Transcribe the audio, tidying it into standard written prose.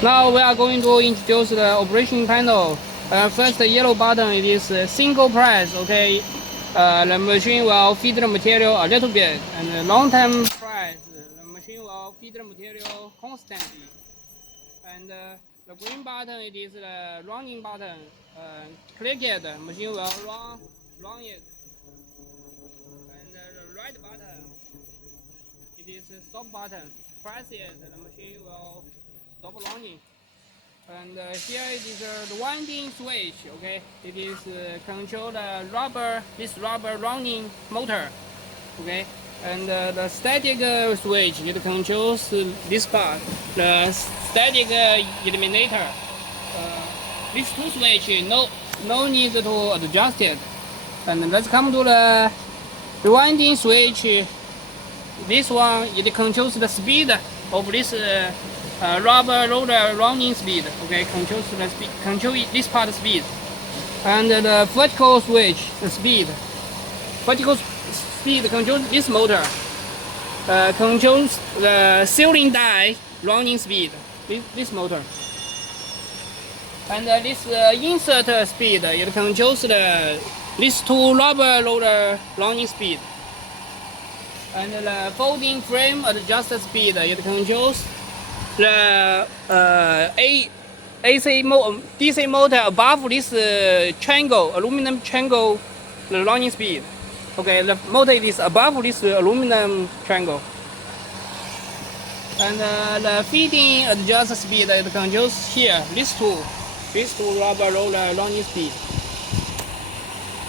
Now we are going to introduce the operation panel. First, the yellow button, it is a single press, okay? The machine will feed the material a little bit, and the long-term press, the machine will feed the material constantly. And the green button, it is the running button. Click it, the machine will run it. And the red button, it is a stop button. Press it, the machine will stop running. And here it is the winding switch. Okay, it is control the this rubber running motor. Okay, and the static switch, it controls this part, the static eliminator. These two switches, no need to adjust it. And let's come to the winding switch. This one, it controls the speed of this rubber roller running speed. Okay, control this part speed. And the vertical switch, the speed. Vertical speed controls this motor. Controls the sealing die running speed. This motor. And this insert speed, it controls these two rubber roller running speed. And the folding frame adjust speed, it controls the DC motor above this aluminum triangle, the running speed. Okay, the motor is above this aluminum triangle. And the feeding adjust speed, it controls here, these two rubber roller running speed.